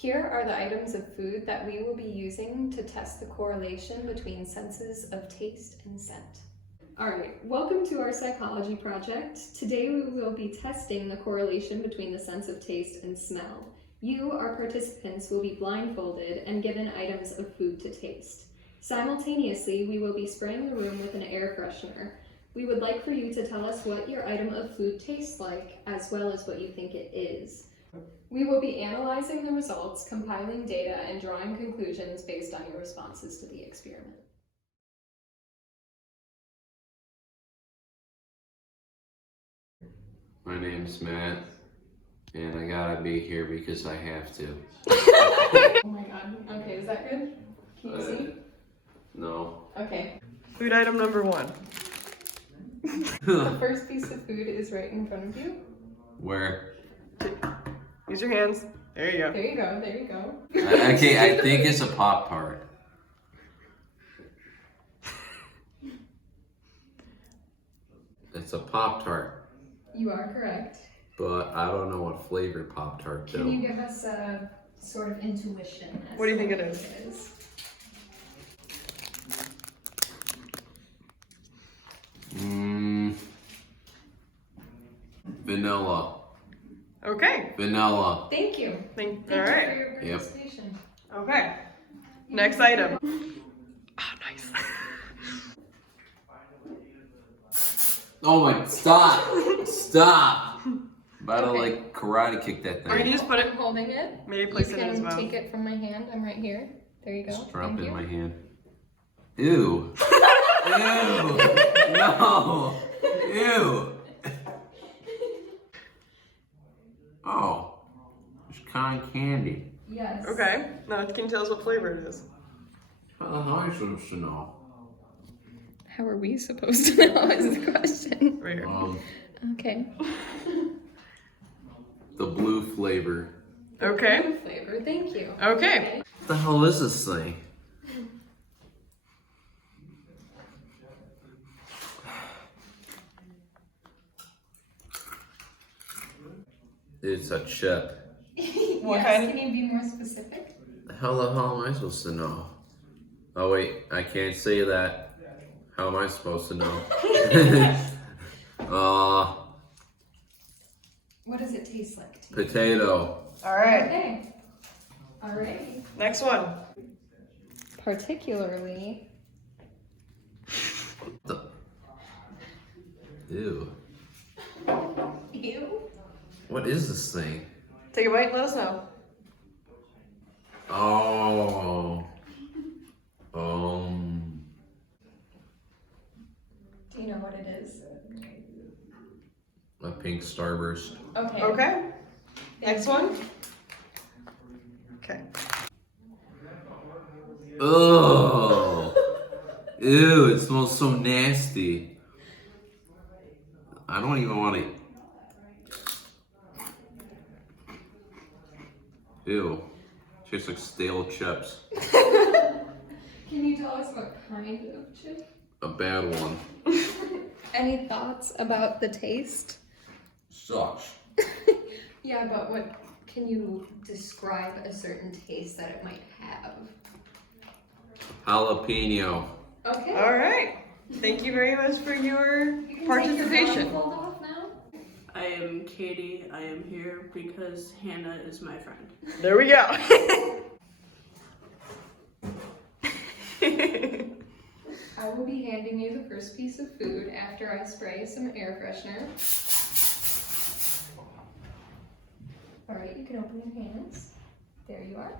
Here are the items of food that we will be using to test the correlation between senses of taste and scent. Alright, welcome to our psychology project. Today we will be testing the correlation between the sense of taste and smell. You, our participants, will be blindfolded and given items of food to taste. Simultaneously, we will be spraying the room with an air freshener. We would like for you to tell us what your item of food tastes like, as well as what you think it is. We will be analyzing the results, compiling data, and drawing conclusions based on your responses to the experiment. My name's Matt, and I gotta be here because I have to. Oh my god. Okay, is that good? Can you see? No. Okay. Food item number 1. The first piece of food is right in front of you. Where? Use your hands. There you go. There you go, there you go. Okay, I think it's a Pop-Tart. It's a Pop-Tart, You are correct. but I don't know what flavor Pop-Tart Can though. you give us a sort of intuition? As What do you to think it what is? Vanilla. Okay. Vanilla. Thank you. All Thank you right. for your participation. Okay. Next item. Oh, nice. Oh my, stop! Stop! About to like karate kick that Or you thing. just put it, I'm holding it. maybe place You it in his can mouth. take it from my hand. I'm right here. There you go. Just drop Thank it in you. my hand. Ew. Ew. No. Ew. Oh. It's cotton candy. Yes. Okay. Now can you tell us what flavor it is? How am I supposed to know? How are we supposed to know is the question. Right here. Okay. The blue flavor. Okay. Blue flavor. Thank you. Okay. What the hell is this thing? It's a chip. What Yes, kind? Can you be more specific? How the hell am I supposed to know? Oh wait, I can't say that. How am I supposed to know? What does it taste like to you? Potato. All right. Okay. Alrighty. Next one. Particularly. Ew. Ew. What is this thing? Take a bite. Let us know. Oh. Do you know what it is? A pink starburst. Okay. Okay. Next one. Okay. Oh. Ew, it smells so nasty. I don't even want to. Ew. Tastes like stale chips. Can you tell us what kind of chip? A bad one. Any thoughts about the taste? Sucks. Yeah, but what can you describe a certain taste that it might have? Jalapeno. Okay. All right. Thank you very much for your You can participation. Take your blindfold off now. I am Katie. I am here because Hannah is my friend. There we go. I will be handing you the first piece of food after I spray some air freshener. Alright, you can open your hands. There you are.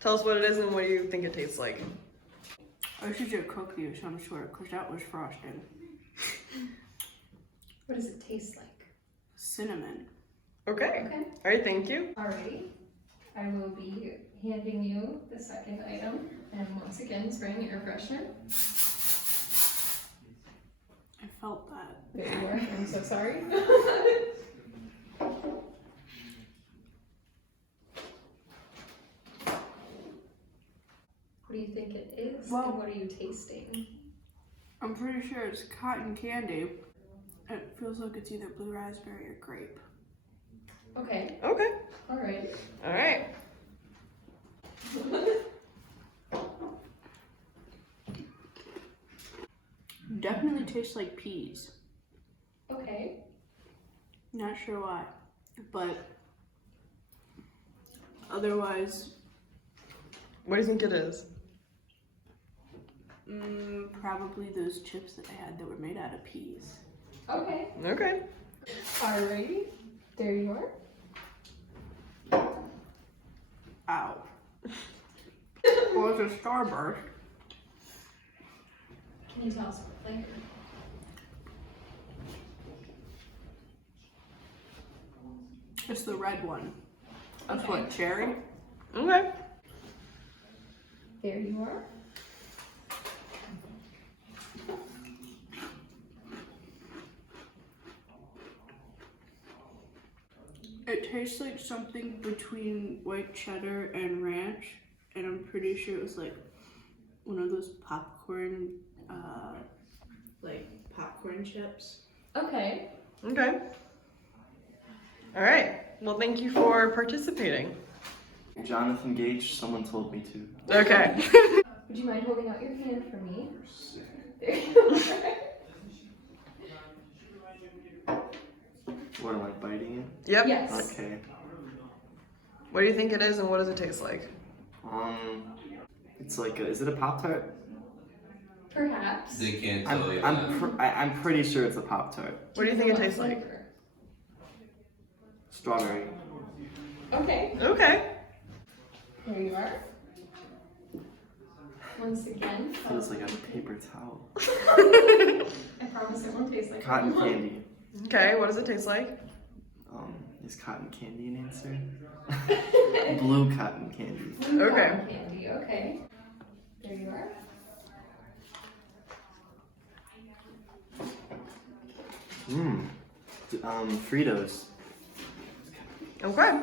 Tell us what it is and what you think it tastes like. I should do cookie of some sort because that was frosting. What does it taste like? Cinnamon. Okay. Okay. All right. Thank you. Alrighty. I will be handing you the second item and once again spraying air freshener. I felt that. There you are. I'm so sorry. What do you think it is? Well- and what are you tasting? I'm pretty sure it's cotton candy. It feels like it's either blue raspberry or grape. Okay. Okay. All right. All right. Definitely tastes like peas. Okay. Not sure why, but otherwise, What do you think it is? probably those chips that I had that were made out of peas. Okay. Okay. Alrighty. There you are. Ow. Well, it's a Starburst. Can you tell us what flavor? It's the red one. That's Okay. what, cherry? Okay. There you are. It tastes like something between white cheddar and ranch, and I'm pretty sure it was like one of those popcorn, like popcorn chips. Okay. Okay. All right. Well, thank you for participating. Jonathan Gage, someone told me to. Okay. Would you mind holding out your hand for me? There you go. What am I biting it? Yep. Yes. Okay. What do you think it is, and what does it taste like? It's like is it a Pop-Tart? Perhaps. They can't tell you that. I'm pretty sure it's a Pop-Tart. What do you think it tastes like? Flavor? Strawberry. Okay. Okay. There you are. Once again. Feels like a paper towel. I promise it won't taste like Cotton one. candy. Okay. What does it taste like? Is cotton candy an answer? Blue cotton candy. Blue Okay. cotton candy. Okay. There you are. Fritos. Okay.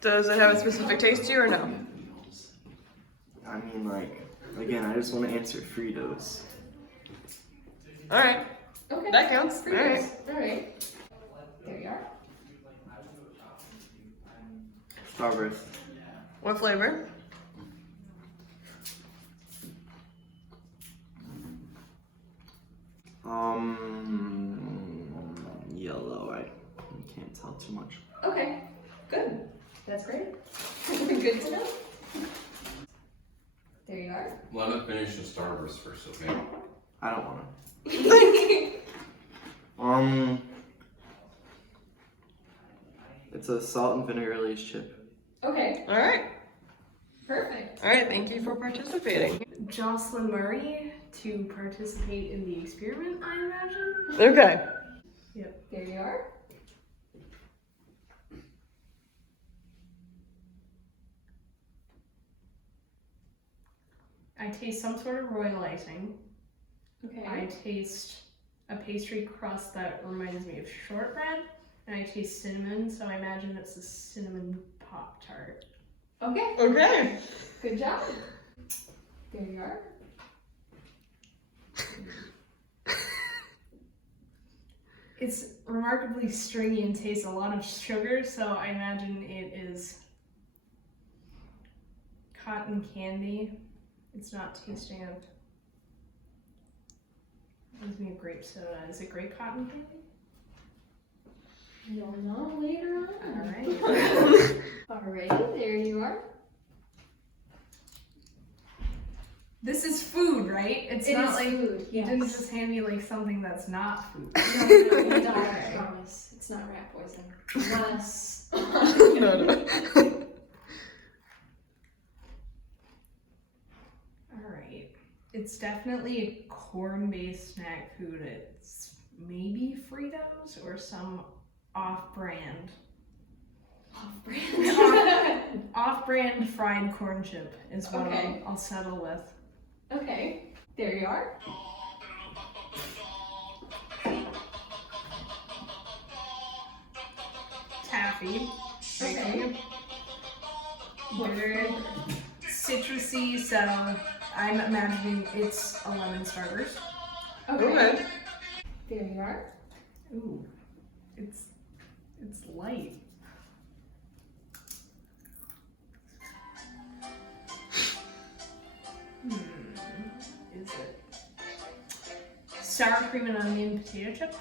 Does it have a specific taste to you or no? I mean, like, again, I just want to answer Fritos. All right. Okay. That counts. All right. Fritos. All right. There you are. Starburst. What flavor? Yellow. I can't tell too much. Okay. Good. That's great. Good to know. There you are. Let me finish the Starburst first, okay? I don't want to. It's a salt and vinegar Lay's chip. Okay. All right. Perfect. All right. Thank you for participating. Jocelyn Murray to participate in the experiment, I imagine. Okay. There you are. I taste some sort of royal icing. Okay. I taste a pastry crust that reminds me of shortbread. And I taste cinnamon, so I imagine it's a cinnamon Pop-Tart. Okay. Okay. Good job. There you are. It's remarkably stringy and tastes a lot of sugar, so I imagine it is cotton candy. It's not tasting of. Reminds me of grape soda. Is it grape cotton candy? You'll know later on. Alright. Alrighty, there you are. This is food, right? It's It not is like food. you Yes. didn't just hand me like something that's not food. No, you don't. I promise. It's not rat poison. Unless. No. Alright. It's definitely a corn-based snack food. It's maybe Fritos or some off-brand. Off-brand. Off-brand fried corn chip is what Okay. I'll settle with. Okay, there you are. Taffy. Okay. Very citrusy, so I'm imagining it's a lemon Starburst. Okay. Okay. There you are. Ooh, it's It's light. Is it sour cream and onion potato chip?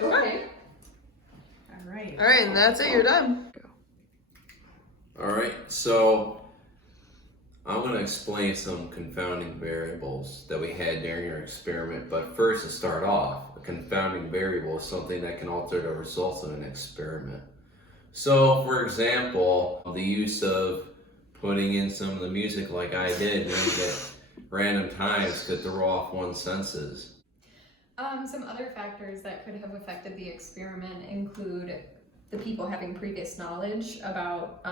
Okay. All right. All right, and that's it. You're done. Alright, so I'm going to explain some confounding variables that we had during our experiment. But first, to start off, a confounding variable is something that can alter the results of an experiment. So, for example, the use of putting in some of the music like I did at random times could throw off one's senses. Some other factors that could have affected the experiment include the people having previous knowledge about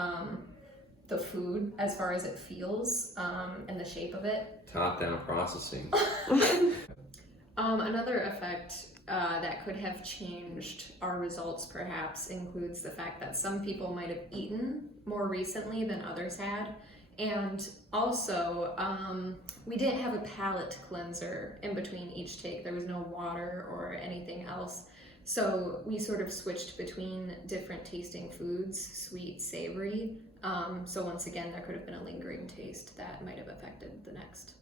the food as far as it feels and the shape of it. Top-down processing. Another effect that could have changed our results perhaps includes the fact that some people might have eaten more recently than others had. And also, we didn't have a palate cleanser in between each take. There was no water or anything else. So we sort of switched between different tasting foods, sweet, savory. So once again, there could have been a lingering taste that might have affected the next.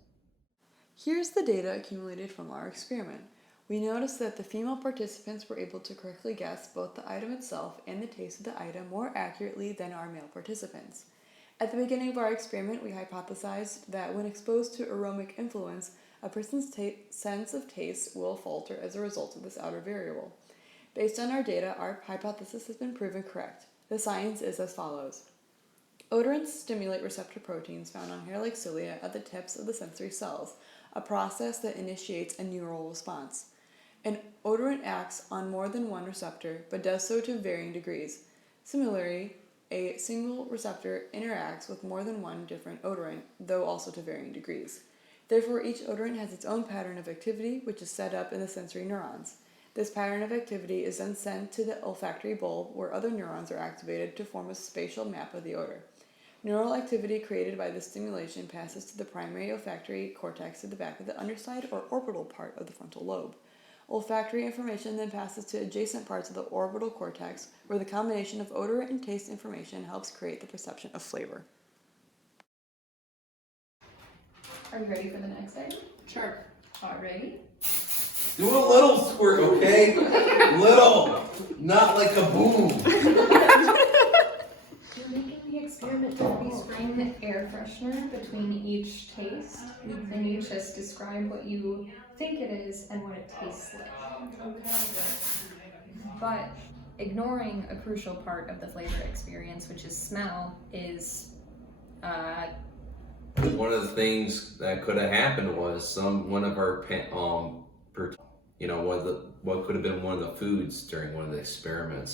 Here's the data accumulated from our experiment. We noticed that the female participants were able to correctly guess both the item itself and the taste of the item more accurately than our male participants. At the beginning of our experiment, we hypothesized that when exposed to aromatic influence, a person's sense of taste will falter as a result of this outer variable. Based on our data, our hypothesis has been proven correct. The science is as follows. Odorants stimulate receptor proteins found on hair-like cilia at the tips of the sensory cells, a process that initiates a neural response. An odorant acts on more than one receptor, but does so to varying degrees. Similarly, a single receptor interacts with more than one different odorant, though also to varying degrees. Therefore, each odorant has its own pattern of activity, which is set up in the sensory neurons. This pattern of activity is then sent to the olfactory bulb, where other neurons are activated to form a spatial map of the odor. Neural activity created by this stimulation passes to the primary olfactory cortex at the back of the underside or orbital part of the frontal lobe. Olfactory information then passes to adjacent parts of the orbital cortex, where the combination of odor and taste information helps create the perception of flavor. Are you ready for the next item? Sure. Alrighty. Do a little squirt, okay? Little, not like a boom. You're making the experiment to be spraying air freshener between each taste, and you just describe what you think it is and what it tastes like. Okay. But ignoring a crucial part of the flavor experience, which is smell, is One of the things that could have happened was one of our what could have been one of the foods during one of the experiments